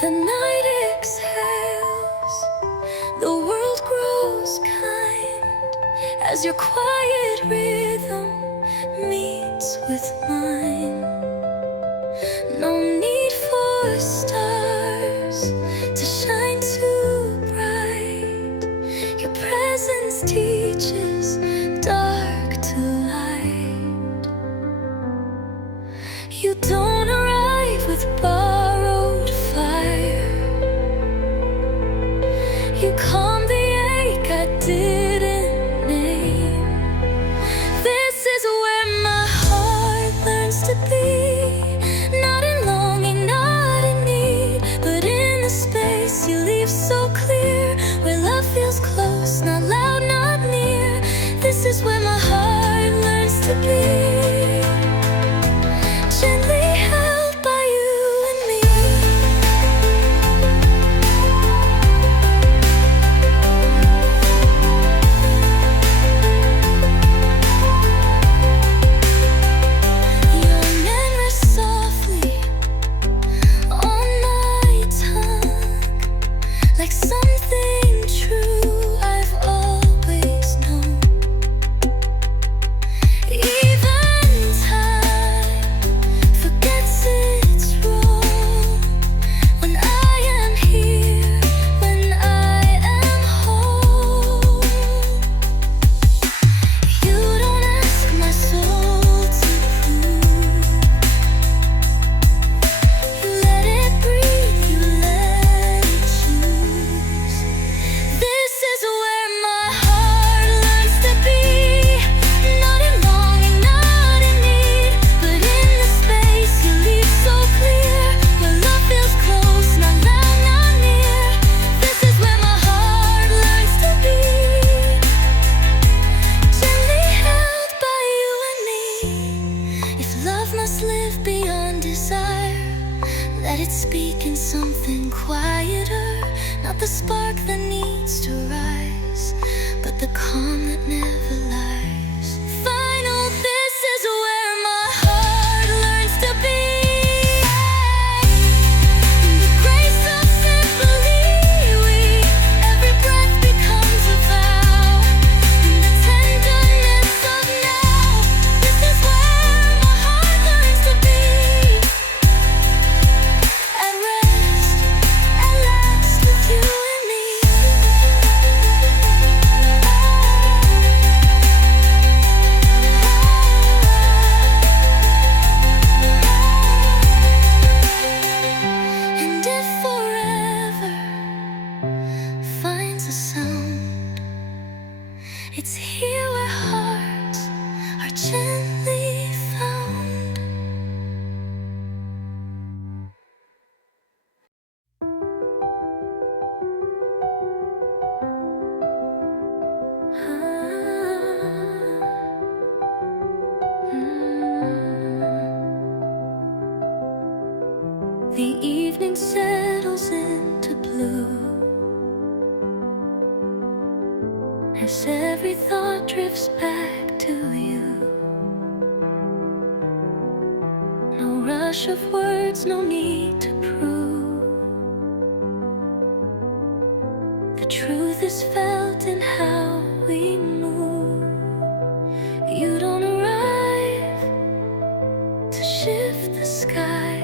The night exhales, the world grows kind as your quiet rhythm meets with mine. No need for stars to shine too bright. Your presence teaches dark to light. You don't arrive with borrowed fire. You calm the ache I didn't name. This is where my heart learns to be, not in longing, not in need, but in the space you leave so clear, where love feels close, not loud, not near. This is where my heart learns to be. Live beyond desire, let it speak in something quieter, not the spark that needs to rise, but the calm that never lies. Final, this is where my heart learns to be. The grace of simply, every breath becomes a vow. In the tenderness of now, this is where my heart learns to be. At rest, at last, with you and me. And if forever finds a sound, it's here where hearts are gently found. The evening settles into blue as every thought drifts back to you. No rush of words, no need to prove. The truth is felt in how we move. You don't arrive to shift the sky.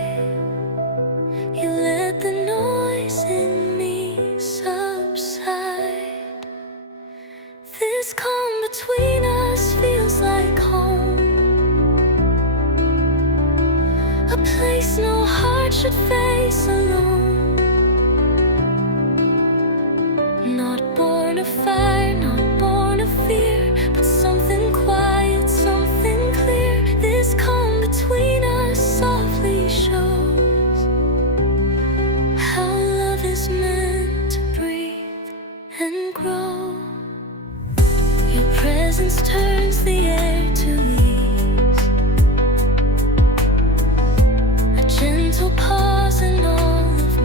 You let the noise in me subside. This calm between us feels like home, a place no heart should face alone. Not born of fire, not born of fear, but something quiet, something clear. This calm between us softly shows how love is meant to breathe and grow. Your presence turns the air to ease, a gentle pause in all of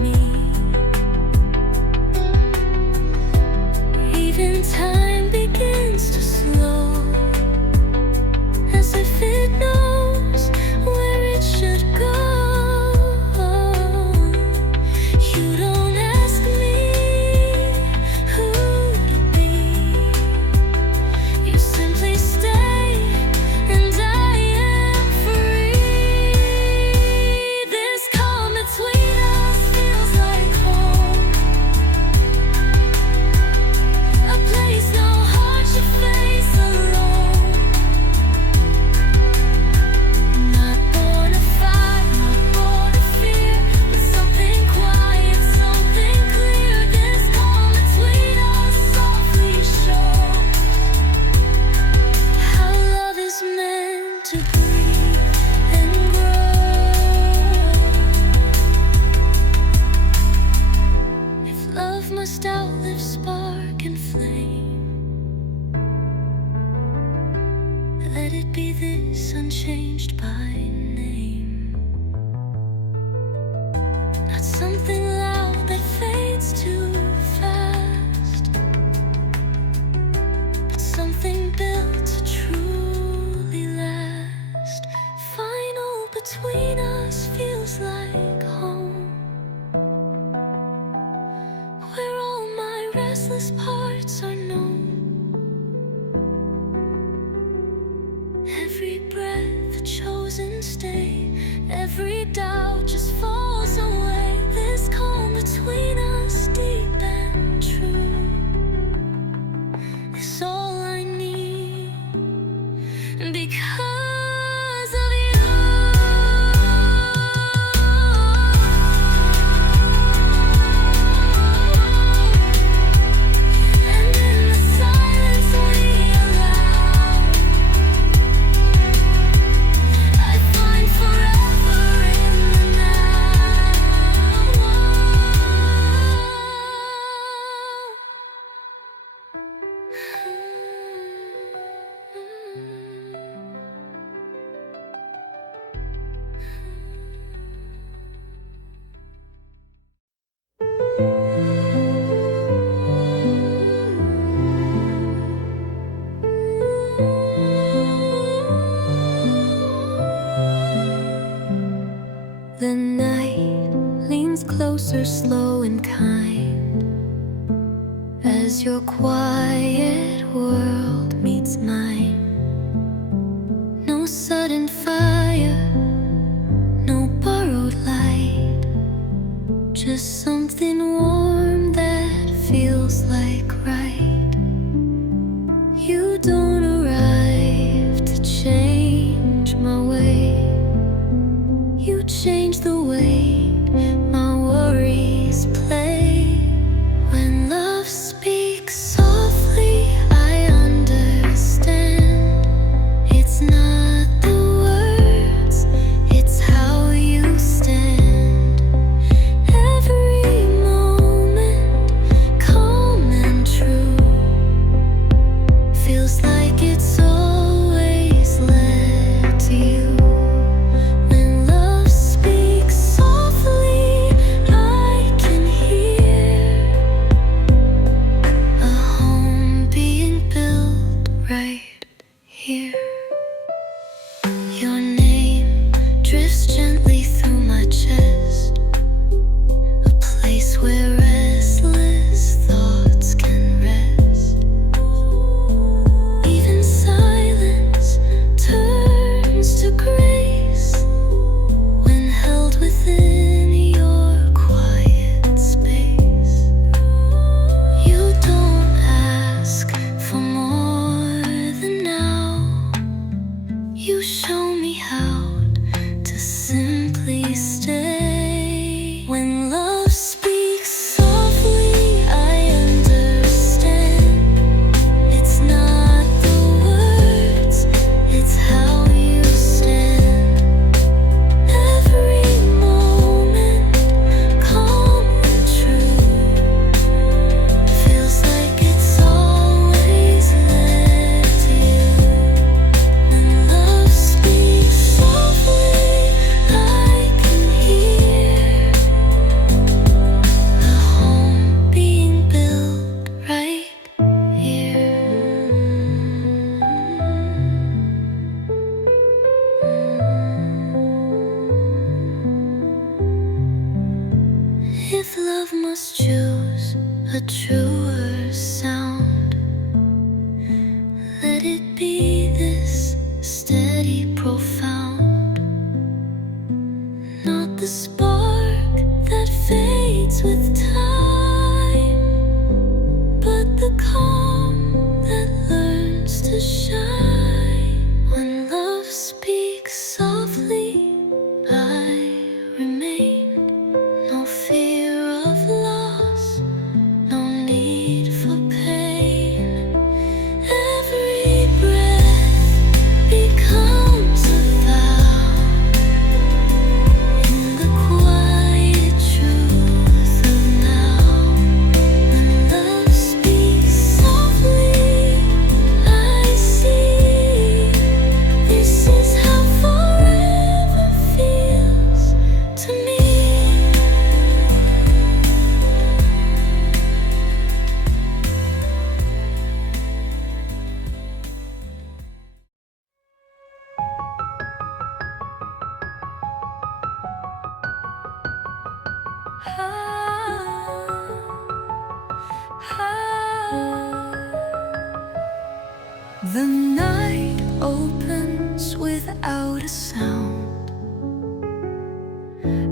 changed by name. Not something loud that fades too fast, but something built to truly last. Final between us feels like home, where all my restless parts are known. Every breath a chosen stay, every doubt just falls away. This calm between us, deep and true, is all I need, because of you. And in the silence we allow, I find forever in the now. The night leans closer, slow and kind, as your quiet world meets mine. No sudden fire, no borrowed light, just something warm that feels like right. You don't arrive to change my way, you change the way my worries play. When love speaks softly, I understand. It's not the words, it's how you stand. Every moment, calm and true, feels like it's always led to you. When love speaks softly, I can hear a home being built right here. Your name drifts gently through my chest, a place where restless thoughts can rest. Even silence turns to grace when held within your quiet space. You don't ask for more than now, you show me how to simply stay. When love speaks softly, I understand. It's not the words, it's how you stand. Every moment, calm and true, feels like it's always led to you. When love speaks softly, I can hear a home being built right here. If love must choose a truer sound, let it be this steady, profound. Not the spark that fades with time, but the calm that learns to shine. When love speaks softly, I remain. No fear of loss, no need for pain. Every breath becomes a The night opens without a sound,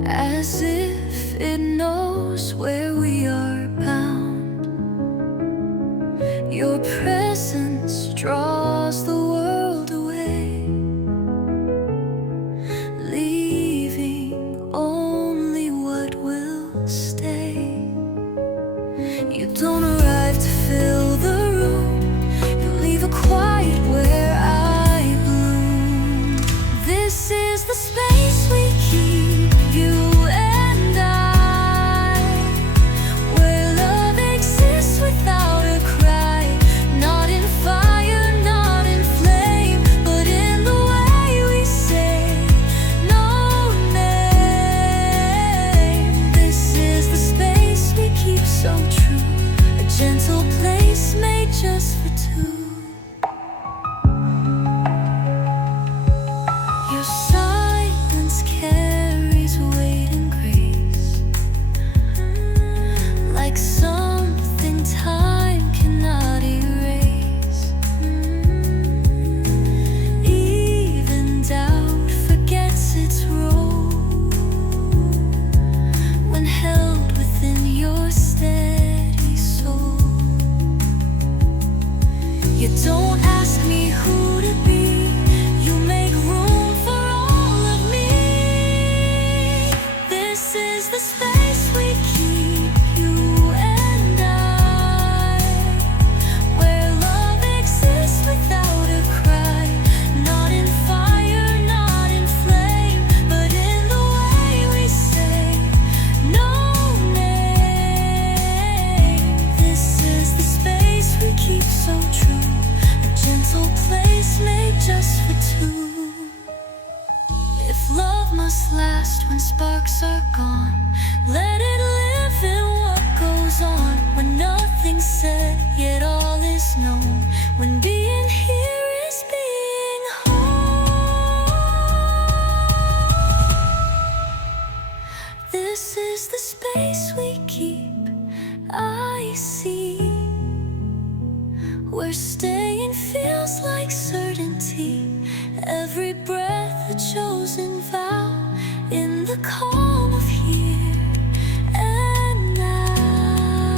as if it knows where we are bound. Your presence draws the world away, leaving only what will stay. You don't arrive to fill the room, you leave a quiet where I bloom. This is the space we keep, you and I, where love exists without a cry. Not in fire, not in flame, but in the way we say no name. This is the space we keep so true, a gentle place made just for two. Your silence carries weight and grace, like something time cannot erase. Even doubt forgets its role when held within your steady soul. You don't ask me who to be, you make room for all of me. This is the space we keep, you and I, where love exists without a cry. Not in fire, not in flame, but in the way we say no name. This is the space we keep so true, a gentle place made just for two. If love must last when sparks are gone, let it live in what goes on. When nothing's said, yet all is known. When being here is being whole. This is the space we keep, I see, where staying feels like certainty. Every breath a chosen vow, in the calm of here and now.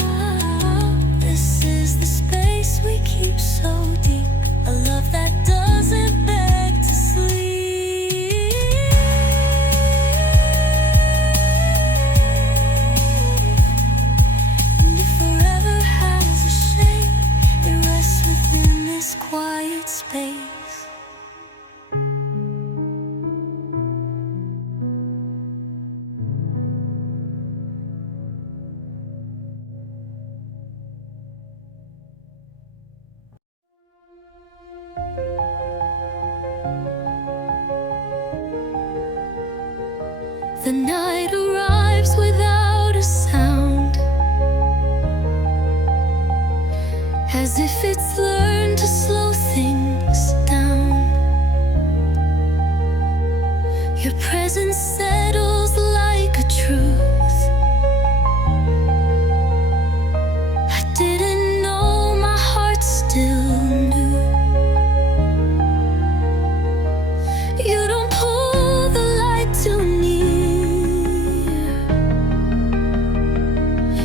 This is the space we keep so deep, a love that doesn't beg to sleep. And if forever has a shape, it rests within this quiet space. The night arrives without a sound, as if it's learned to slow things down. Your presence settles like a truth I didn't know my heart still knew. You don't pull the light too near,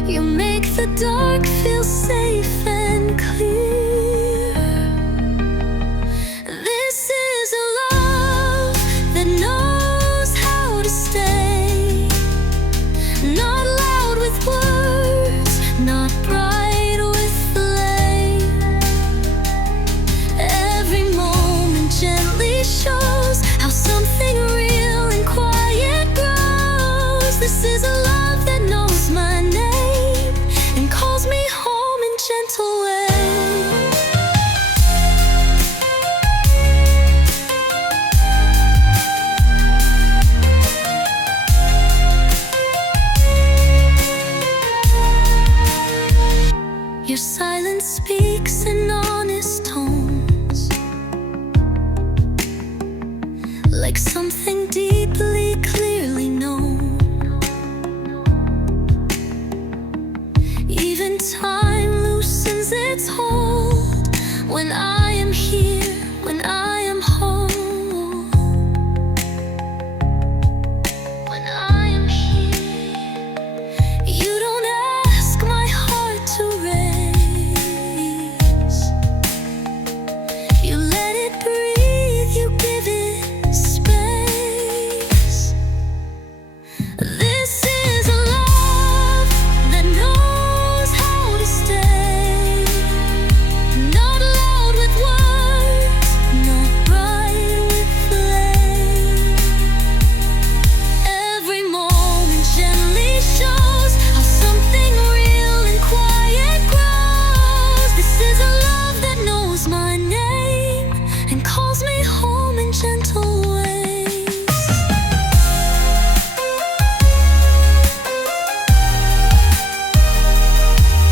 you make the dark feel safe and clear. This is a love that knows how to stay, not loud with words, not bright with flame. Every moment gently shows how something real and quiet grows. This is a love that knows my name and calls me home in gentle ways. Your silence speaks in honest tones, like something deeply, clearly known. time loosens its hold. When I am here, when I am home, when I am here, you don't ask my heart to race. You let it breathe, you give it space. This is a love that knows how to stay. Not loud with words, not bright with flame. Every moment gently shows how something real and quiet grows. This is a love that knows my name and calls me home in gentle ways.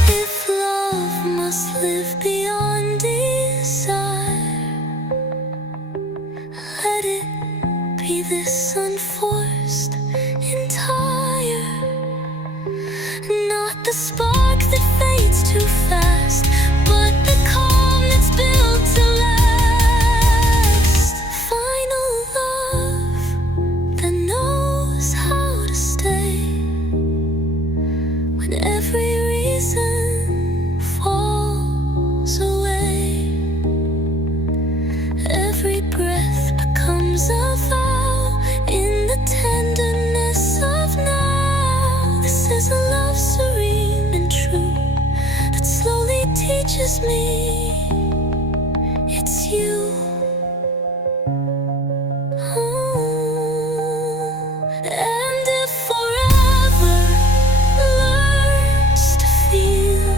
If love must live beyond desire, let it be this unforced, entire. Not the spark that fades too fast, but the calm that's built to last. Final love that knows how to stay when every reason falls away. Every breath becomes a vow in the tenderness of now. This is a love serene and true that slowly teaches me it's you. And if forever learns to feel,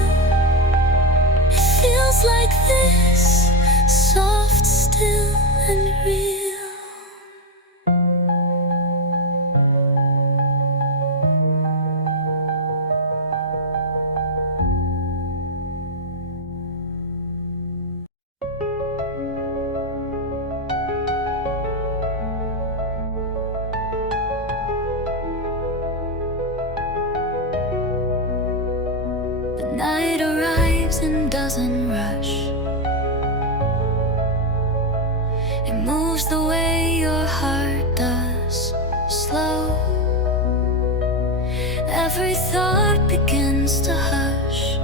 it feels like this, soft, still, and real. The night arrives and doesn't rush. It moves the way your heart does, slow. Every thought begins to hush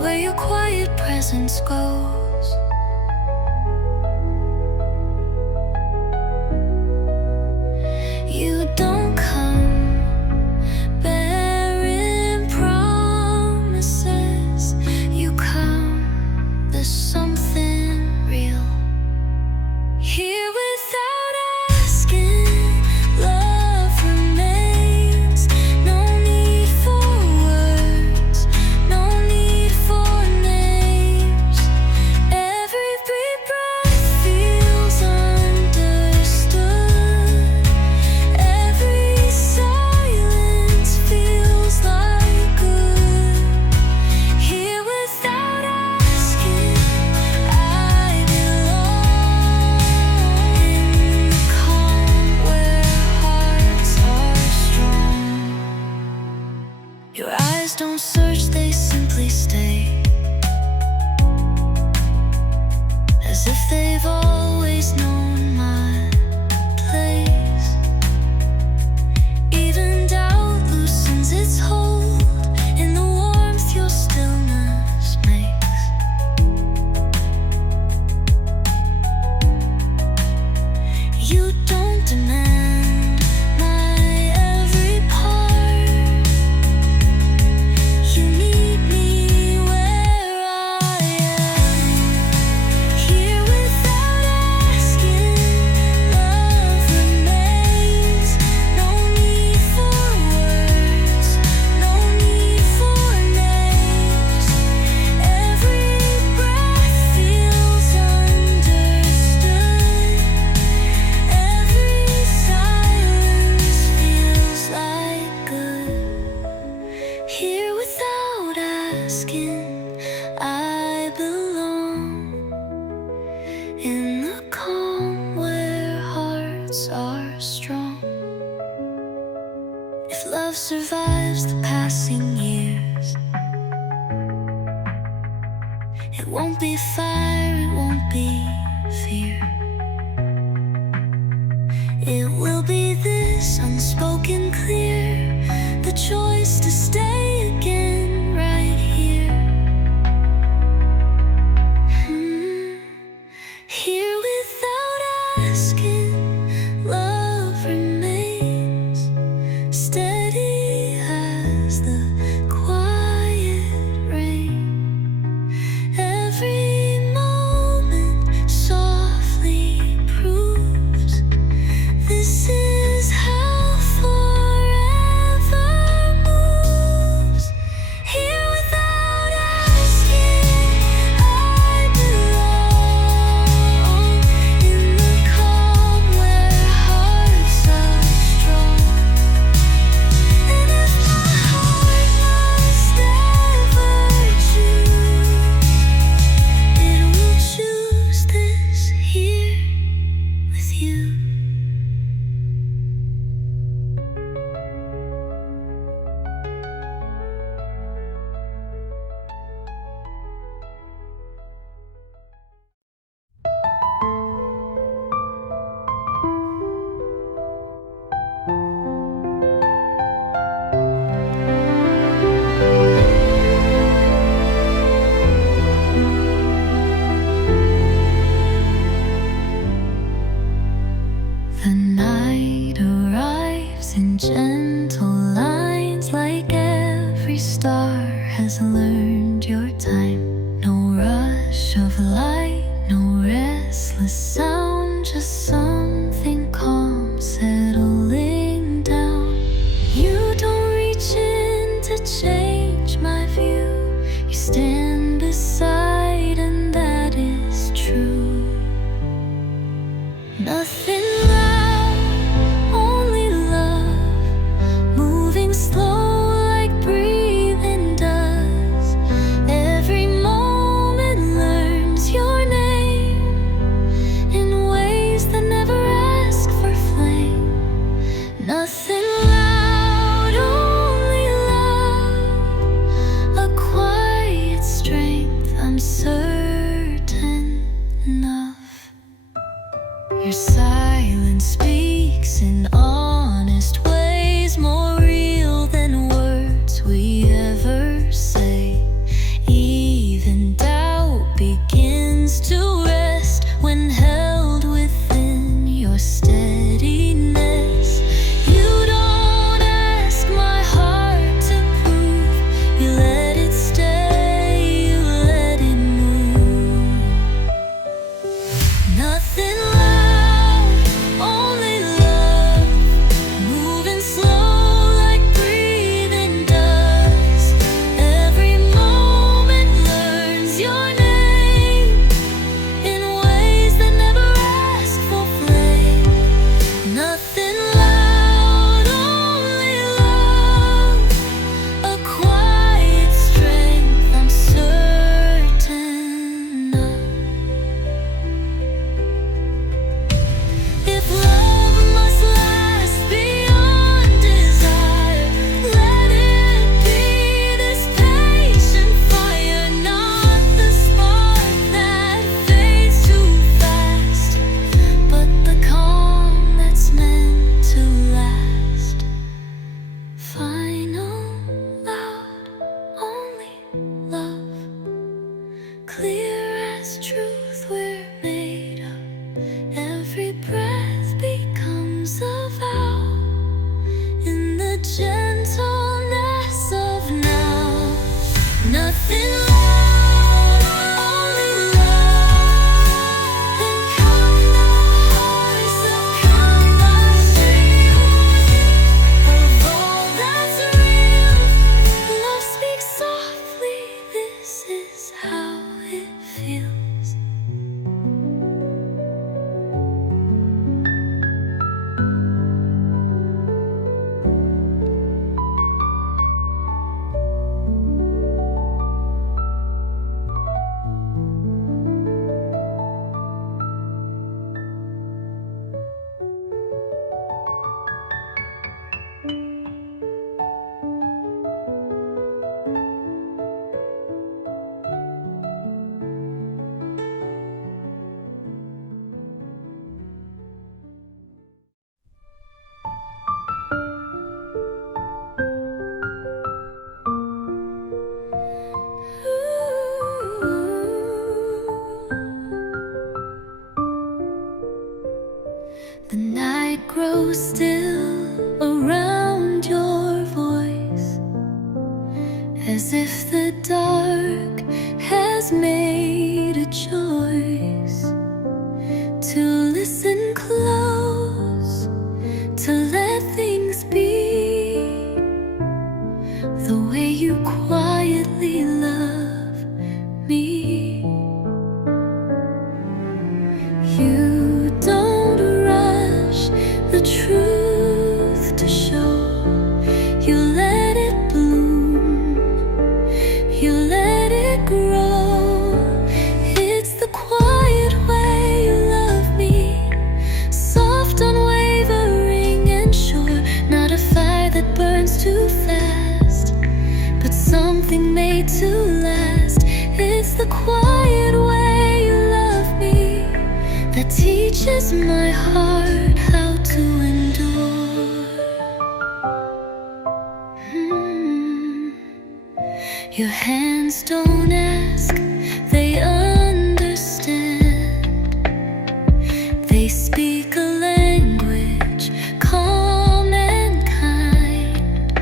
where your quiet presence goes. You don't come bearing promises. You come, there's something real. Here without asking, love remains. No need for words, no need for names. Every breath feels understood. Every silence feels like good. Here without asking, I belong in the calm where hearts are strong. Your eyes don't search, they simply stay, as if they've always known my place. Even doubt loosens its hold in the warmth your stillness makes. You don't demand my every part. You meet me where I am. Here without asking, love remains. No need for words, no need for names. Every breath feels understood. Every silence feels like good. Here without asking, I belong in the calm where hearts are strong. If love survives the passing years, be fire, it won't be fear. It will be this unspoken clear, the choice to stay again right here. Here without asking, love remains steady as the quiet rain. Every moment softly proves this is how forever moves. so still around your voice, as if the dark has made a choice to listen close, to let things be the way you quietly love me. You don't rush the truth to show. You let it bloom, you let it grow. It's the quiet way you love me, soft, unwavering and sure. Not a fire that burns too fast, but something made to last. It's the quiet way you love me that teaches my heart how to endure. Your hands don't ask, they understand. They speak a language calm and kind.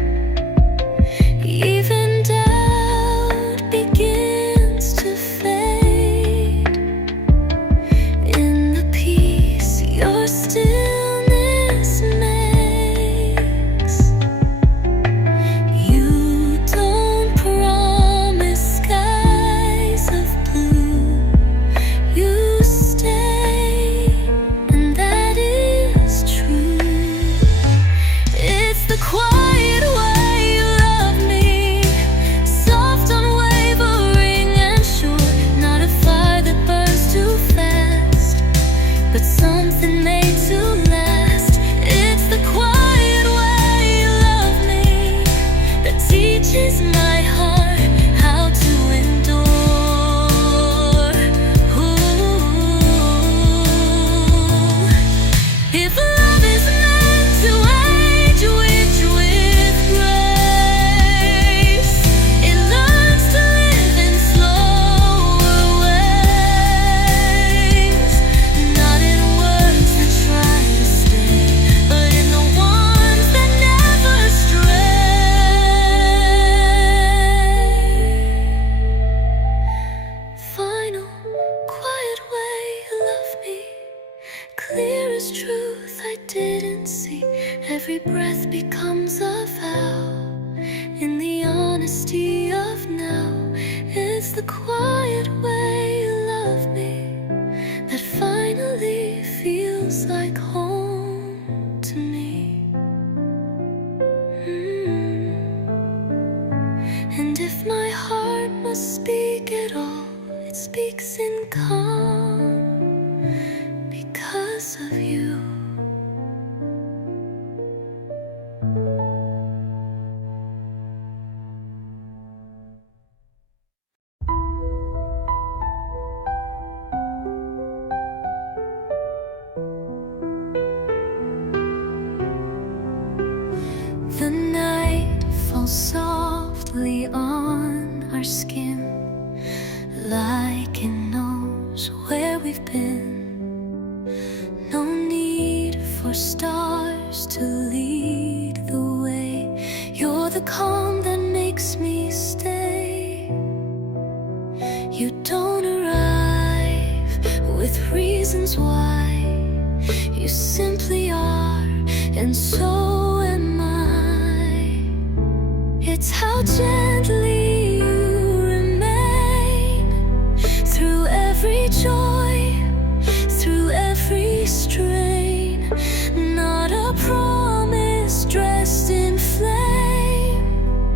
Even doubt begins to fade in the peace your stillness makes. You don't promise skies of blue, you stay, and that is true. It's the quiet way you love me, soft, unwavering and sure. Not a fire that burns too fast, but something made to last. It's the quiet way you love me that teaches my heart how to endure. Ooh. If love is meant to age with grace, it learns to live in slower ways. Not in words that try to stay, but in the ones that never stray. Final, quiet way you love me, clear as truth I didn't see. Every breath becomes a vow in the honesty of now. It's the quiet way you love me that finally feels like home to me. And if my heart must speak at all, it speaks in calm because of you. The night falls softly on our skin, like it knows where we've been. No need for stars to lead the way. You're the calm that makes me stay. You don't arrive with reasons why. You simply are, and so am I. It's how gently you remain through every joy, through every strain. Not a promise dressed in flame,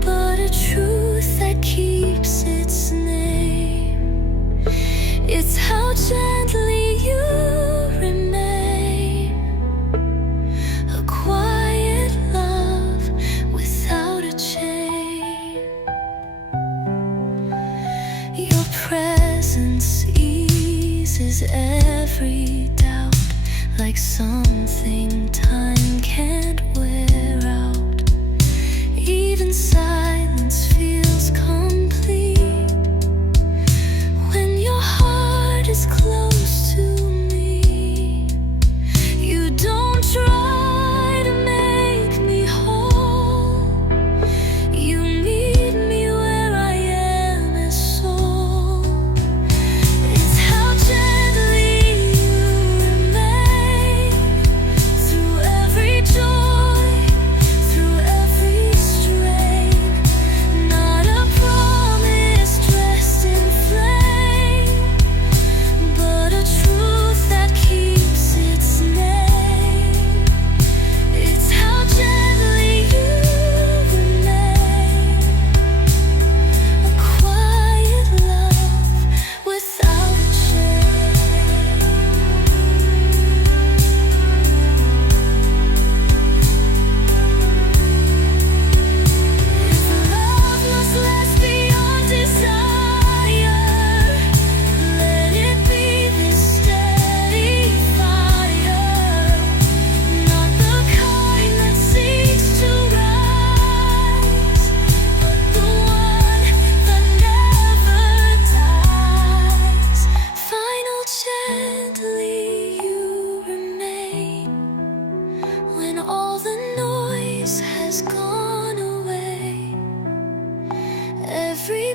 but a truth that keeps its name. It's how gently you remain, a quiet love without a change.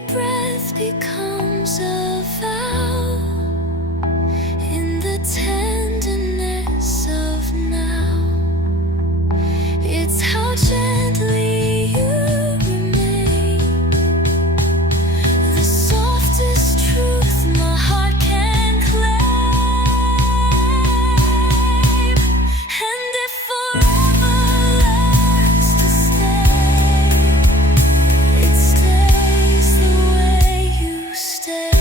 breath becomes a vow in the tenderness of now. It's how gently you remain, the softest truth my heart can claim. And if forever learns to stay, it stays the way you stay.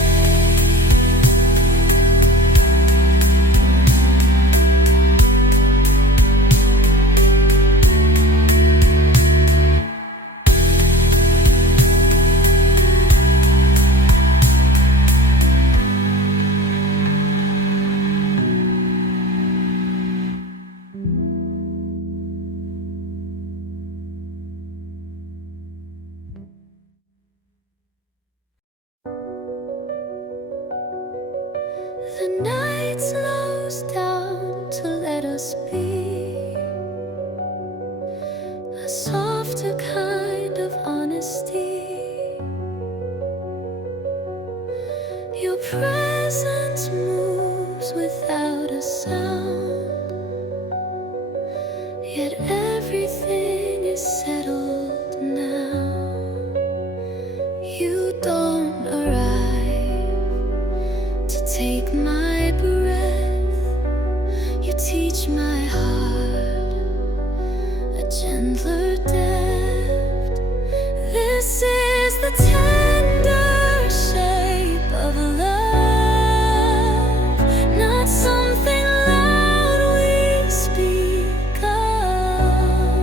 The night slows down to let us be, a softer kind of honesty. Your presence moves without a sound, yet everything is settled now. You don't arrive to take my breath, you teach my heart a gentler depth. This is the tender shape of love, not something loud we speak of,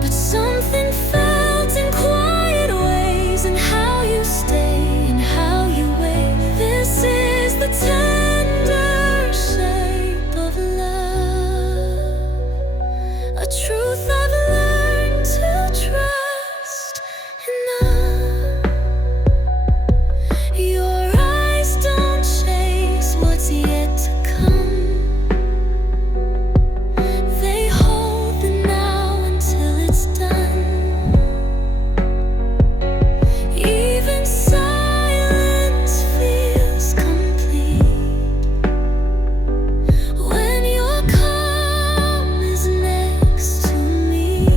but something felt in quiet ways, and how you stay and how you wait. This is the tender shape of love, a truth I've learned to trust enough. Your eyes don't chase what's yet to come, they hold the now until it's done. Even silence feels complete when your calm is next to me.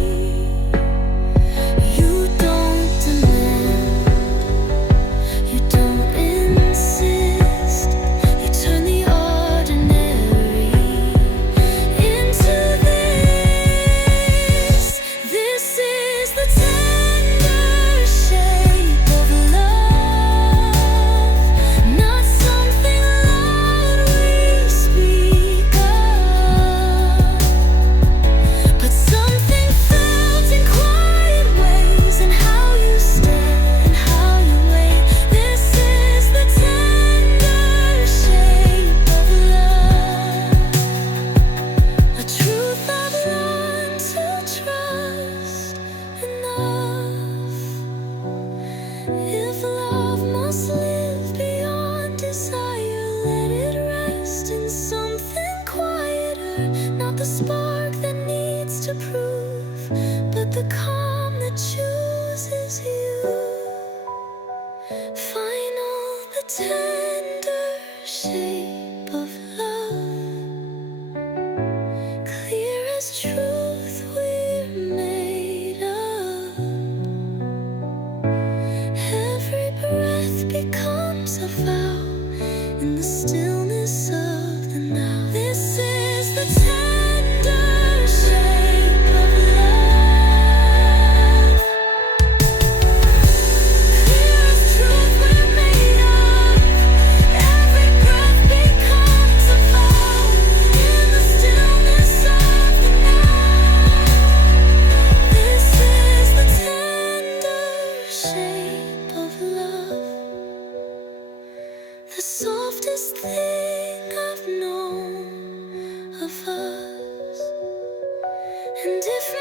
You don't demand, you don't insist, you turn the ordinary into this. This is the tender shape of love, not something loud we speak of, but something felt in quiet ways, and how you stay and how you wait. This is the tender shape of love, a truth I've learned to trust enough. If love must live beyond desire, let it rest in something quieter, not the spark that needs to prove, but the calm that chooses you. Final, the tender shape of love, clear as truth we're made of. Every breath becomes a vow in the stillness of the now. This is the tender shape of love, clear as truth we're made of. Every breath becomes a vow in the stillness of the now. This is the tender shape of love, the softest thing I've known of us. And if